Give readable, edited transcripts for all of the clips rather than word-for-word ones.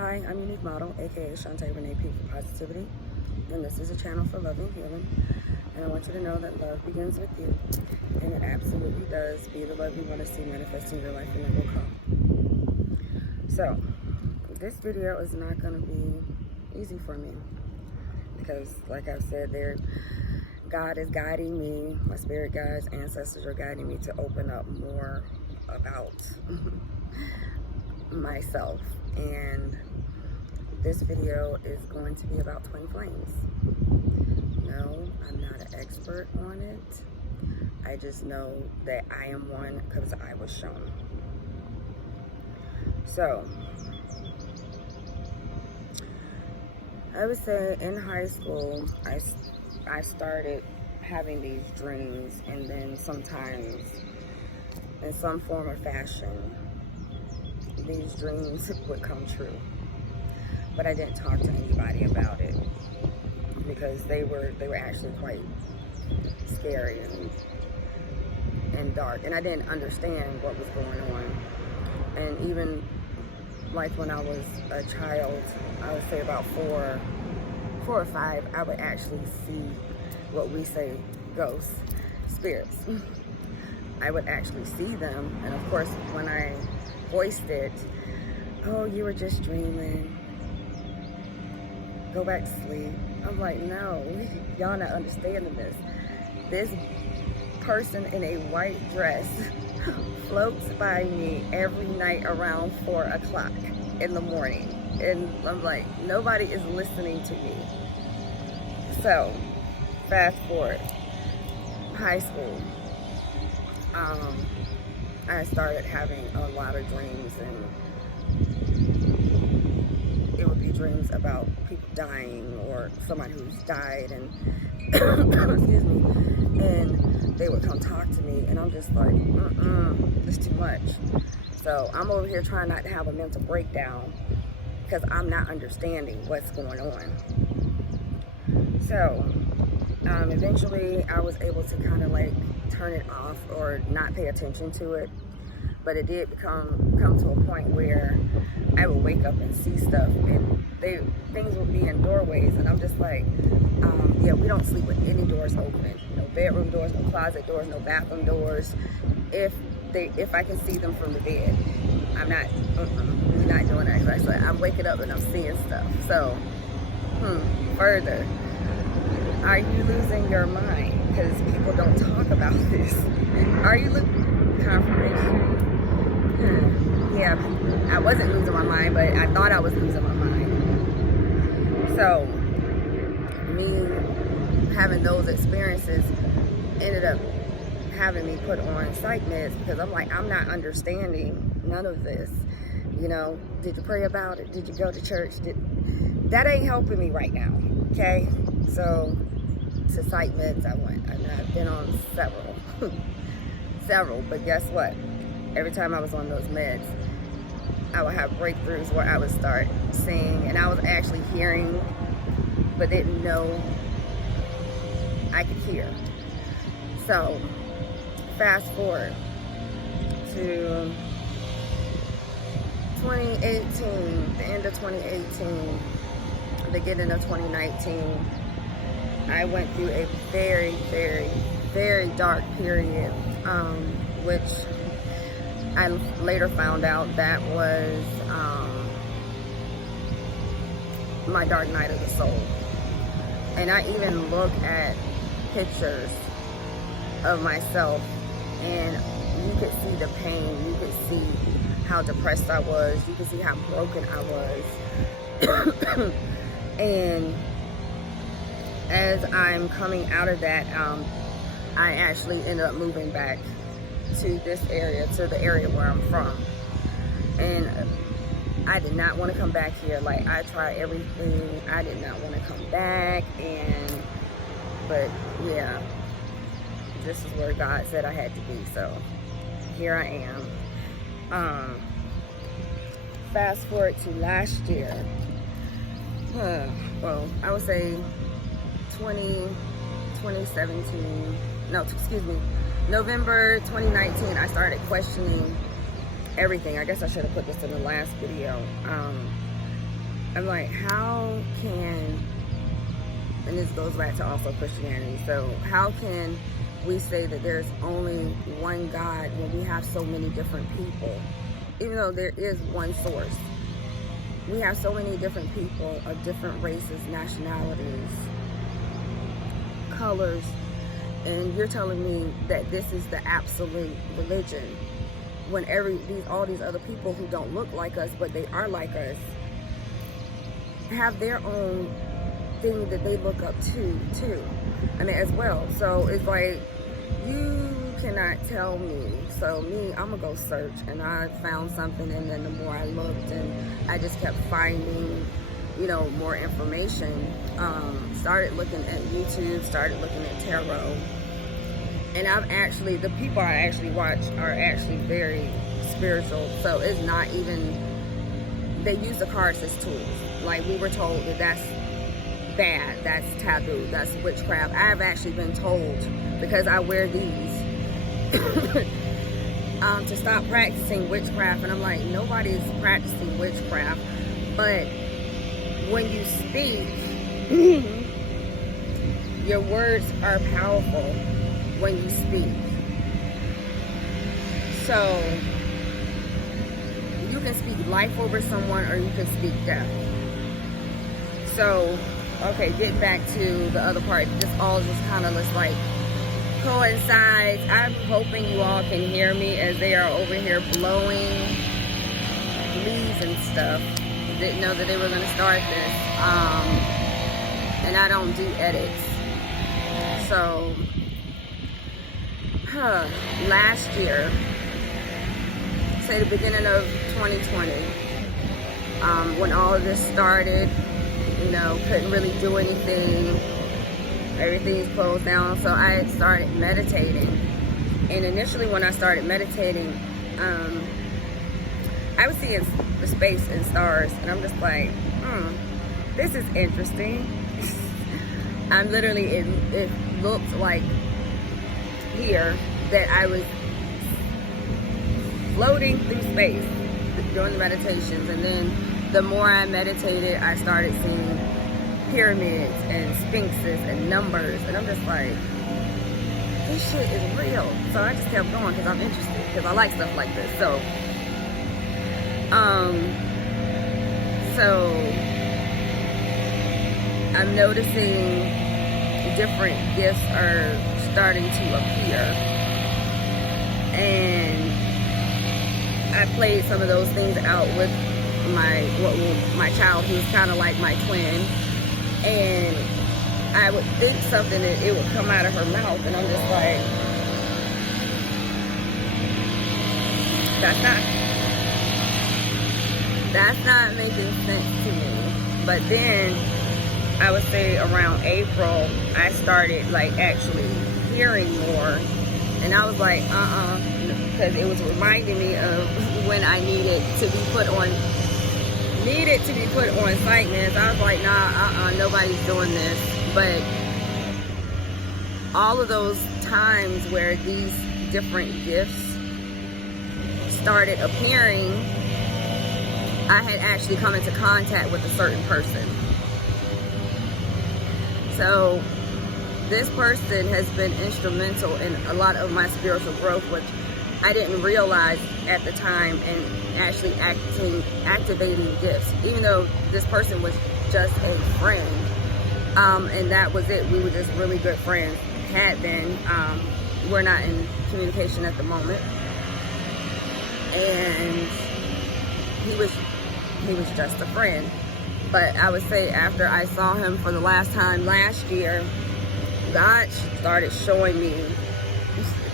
Hi, I'm Unique Model, aka Shantae Renee P for Positivity, and this is a channel for love and healing. And I want you to know that love begins with you, and it absolutely does. Be the love you want to see manifest in your life, and it will come. So, this video is not going to be easy for me because, like I've said, God is guiding me. My spirit guides, ancestors are guiding me to open up more about myself, and this video is going to be about twin flames. No, I'm not an expert on it. I just know that I am one because I was shown. So, I would say in high school, I started having these dreams, and then sometimes in some form or fashion, these dreams would come true. But I didn't talk to anybody about it because they were actually quite scary and dark, and I didn't understand what was going on. And even like when I was a child, I would say about four or five, I would actually see what we say ghosts, spirits. I would actually see them, and of course when I voiced it, oh, you were just dreaming, go back to sleep. I'm like, no, y'all not understanding this. This person in a white dress floats by me every night around 4 o'clock in the morning. And I'm like, nobody is listening to me. So, fast forward, high school. I started having a lot of dreams, and it would be dreams about people dying or somebody who's died, and excuse me, and they would come talk to me, and I'm just like, this is too much. So I'm over here trying not to have a mental breakdown because I'm not understanding what's going on. So eventually I was able to kind of like turn it off or not pay attention to it, but it did come to a point where I would wake up and see stuff, and things would be in doorways, and I'm just like, yeah, we don't sleep with any doors open, no bedroom doors, no closet doors, no bathroom doors. If I can see them from the bed, I'm not, we're not doing that. Like I said, I'm waking up and I'm seeing stuff. So, further, are you losing your mind? Because people don't talk about this. Are you looking confirmation? Yeah, I wasn't losing my mind, but I thought I was losing my mind. So, me having those experiences ended up having me put on psych meds because I'm like, I'm not understanding none of this. You know, did you pray about it? Did you go to church? That ain't helping me right now, okay? So, to psych meds I went. I've been on several, but guess what? Every time I was on those meds, I would have breakthroughs where I would start seeing, and I was actually hearing, but didn't know I could hear. So, fast forward to 2018, the end of 2018, the beginning of 2019, I went through a very, very, very dark period, which I later found out that was my dark night of the soul. And I even look at pictures of myself, and you could see the pain, you could see how depressed I was, you could see how broken I was. And as I'm coming out of that, I actually ended up moving back to this area, to the area where I'm from. And I did not want to come back here. Like, I tried everything. I did not want to come back. But yeah, this is where God said I had to be. So here I am. Fast forward to last year. Well, I would say 2017, no, excuse me, November 2019, I started questioning everything. I guess I should have put this in the last video. I'm like, how can, and this goes back to also Christianity, so how can we say that there's only one God when we have so many different people? Even though there is one source, we have so many different people of different races, nationalities, colors, and you're telling me that this is the absolute religion when all these other people who don't look like us but they are like us have their own thing that they look up to too, I mean, as well. So it's like, you cannot tell me. So me, I'm gonna go search, and I found something, and then the more I looked, and I just kept finding, you know, more information. Started looking at YouTube, started looking at tarot, and the people I actually watch are actually very spiritual. So it's not even, they use the cards as tools. Like, we were told that that's bad, that's taboo, that's witchcraft. I've actually been told, because I wear these, to stop practicing witchcraft, and I'm like, nobody's practicing witchcraft, but when you speak, your words are powerful when you speak. So you can speak life over someone, or you can speak death. So, okay, get back to the other part. This all just kind of looks like coincides. I'm hoping you all can hear me as they are over here blowing leaves and stuff. Didn't know that they were going to start this. And I don't do edits. So, last year, say the beginning of 2020, when all of this started, you know, couldn't really do anything. Everything's closed down. So I started meditating. And initially when I started meditating, I was seeing the space and stars. And I'm just like, this is interesting. I'm literally, it looked like here that I was floating through space during the meditations. And then the more I meditated, I started seeing pyramids and sphinxes and numbers, and I'm just like, this shit is real. So I just kept going because I'm interested, because I like stuff like this. So I'm noticing different gifts are starting to appear, and I played some of those things out with my child, who's kind of like my twin, and I would think something and it would come out of her mouth, and I'm just like, that's not making sense to me. But then I would say around April, I started like actually hearing more, and I was like, because it was reminding me of when I needed to be put on sight meds. I was like, nah, nobody's doing this. But all of those times where these different gifts started appearing, I had actually come into contact with a certain person. So this person has been instrumental in a lot of my spiritual growth, which I didn't realize at the time, and actually activating gifts, even though this person was just a friend. And that was it. We were just really good friends, had been. We're not in communication at the moment. And he was just a friend. But I would say after I saw him for the last time last year, God started showing me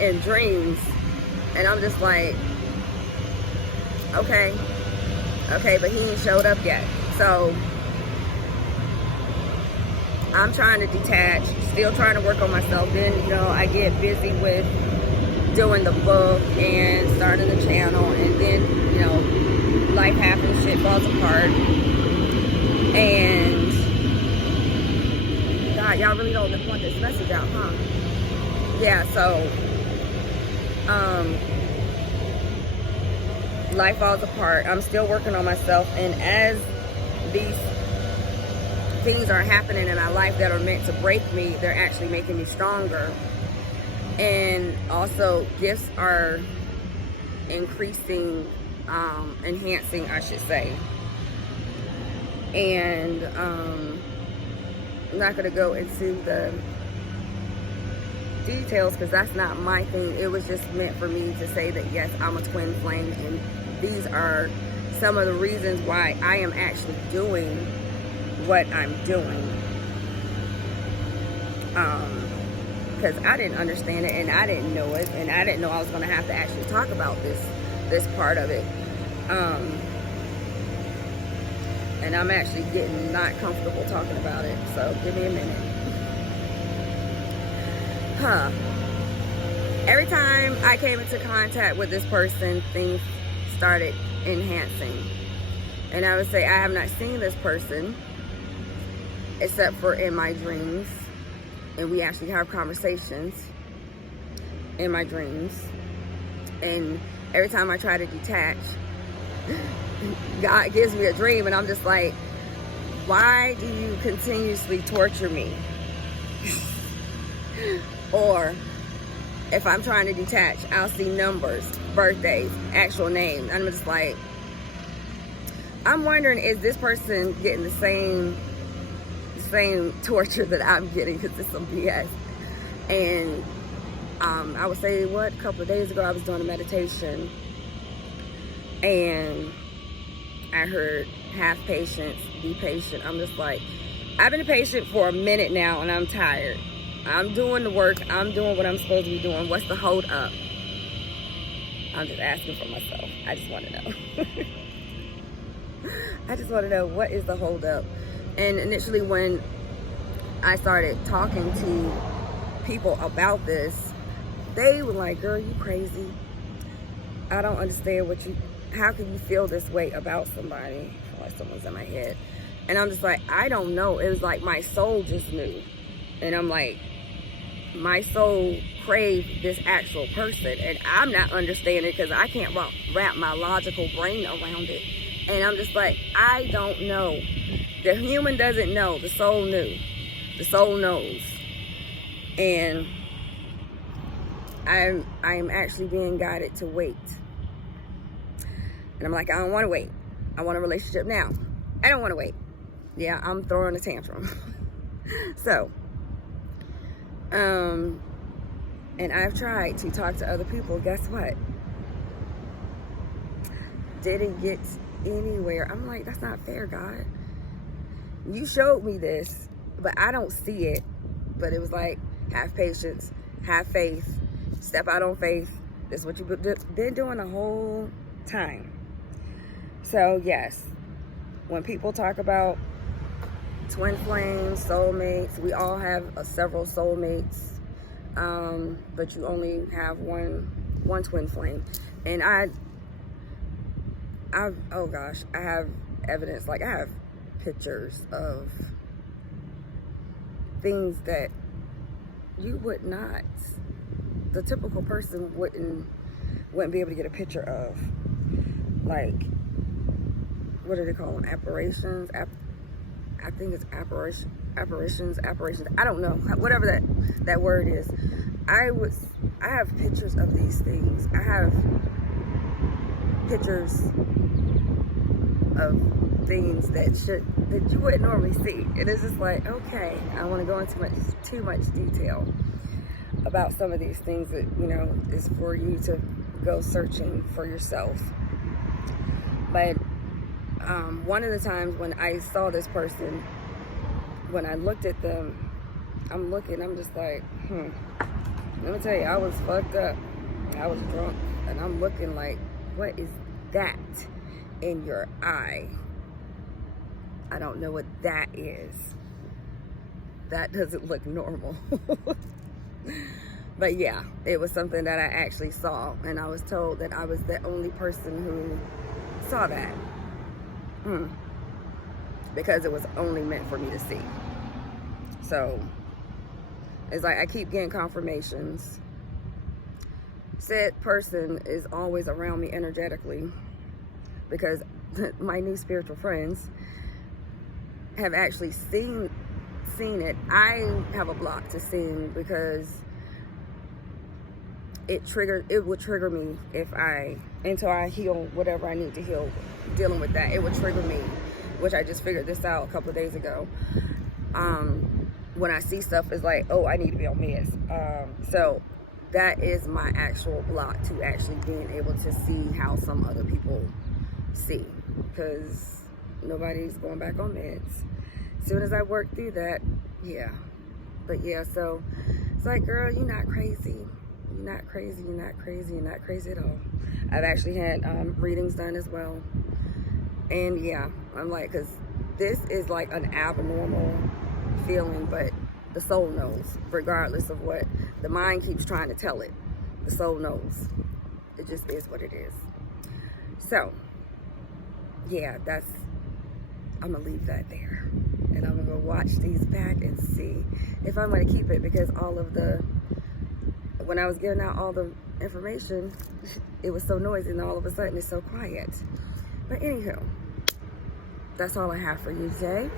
in dreams. And I'm just like, okay, but he ain't showed up yet. So I'm trying to detach, still trying to work on myself. Then, I get busy with doing the book and starting the channel, and then, life happens, shit falls apart. And God, y'all really don't want this message out, huh? Yeah, so life falls apart. I'm still working on myself, and as these things are happening in my life that are meant to break me, they're actually making me stronger. And also gifts are increasing, enhancing, I should say. And I'm not going to go into the details because that's not my thing. It was just meant for me to say that yes, I'm a twin flame, and these are some of the reasons why I am actually doing what I'm doing. Because I didn't understand it, and I didn't know it, and I didn't know I was going to have to actually talk about this part of it. And I'm actually getting not comfortable talking about it, so give me a minute. Every time I came into contact with this person, things started enhancing. And I would say I have not seen this person except for in my dreams. And we actually have conversations in my dreams. And every time I try to detach, God gives me a dream, and I'm just like, why do you continuously torture me? Or if I'm trying to detach, I'll see numbers, birthdays, actual names. I'm just like, I'm wondering, is this person getting the same torture that I'm getting? Because it's some BS. And I would say, a couple of days ago, I was doing a meditation, and I heard, have patience, be patient. I'm just like, I've been patient for a minute now, and I'm tired. I'm doing the work. I'm doing what I'm supposed to be doing. What's the hold up? I'm just asking for myself. I just want to know. I just want to know, what is the hold up? And initially when I started talking to people about this, they were like, girl, you crazy. I don't understand how can you feel this way about somebody? I feel like someone's in my head. And I'm just like, I don't know. It was like my soul just knew. And I'm like, my soul craved this actual person, and I'm not understanding because I can't wrap my logical brain around it. And I'm just like, I don't know. The human doesn't know. The soul knew. The soul knows. And I am actually being guided to wait. And I'm like, I don't want to wait. I want a relationship now. I don't want to wait. Yeah, I'm throwing a tantrum. So, and I've tried to talk to other people. Guess what? Didn't get anywhere. I'm like, that's not fair, God. You showed me this, but I don't see it. But it was like, have patience, have faith, step out on faith. That's what you've been doing the whole time. So yes, when people talk about twin flames, soulmates, we all have several soulmates, but you only have one twin flame. And oh gosh, I have evidence, like I have pictures of things that you would not, the typical person wouldn't be able to get a picture of. Like, what do they call them? Apparitions? I think it's apparitions. I don't know, whatever that word is. I have pictures of these things. I have pictures of things that you wouldn't normally see. And it's just like, okay, I don't want to go into too much detail about some of these things that, you know, is for you to go searching for yourself. But one of the times when I saw this person, when I looked at them, I'm just like, let me tell you, I was fucked up. I was drunk, and I'm looking like, what is that in your eye? I don't know what that is. That doesn't look normal. But yeah, it was something that I actually saw, and I was told that I was the only person who saw that. Because it was only meant for me to see. So it's like I keep getting confirmations. Said person is always around me energetically, because my new spiritual friends, have actually seen it, I have a block to sing because it would trigger me until I heal whatever I need to heal dealing with that. It would trigger me, which I just figured this out a couple of days ago. When I see stuff, it's like, oh, I need to be on meds. So that is my actual block to actually being able to see how some other people see, because nobody's going back on meds. As soon as I work through that, yeah. But yeah, so it's like, girl, you're not crazy. You're not crazy, you're not crazy, you're not crazy at all. I've actually had readings done as well. And yeah, I'm like, because this is like an abnormal feeling, but the soul knows, regardless of what the mind keeps trying to tell it. The soul knows. It just is what it is. So, yeah, I'm gonna leave that there. And I'm gonna watch these back and see if I'm gonna keep it, because when I was giving out all the information, it was so noisy, and all of a sudden it's so quiet. But anywho, that's all I have for you today.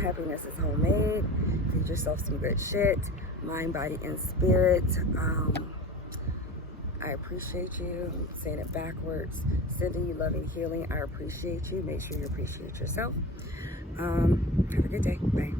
Happiness is homemade. Feed yourself some good shit. Mind, body, and spirit. I appreciate you. I'm saying it backwards. Sending you loving healing. I appreciate you. Make sure you appreciate yourself. Have a good day. Bye.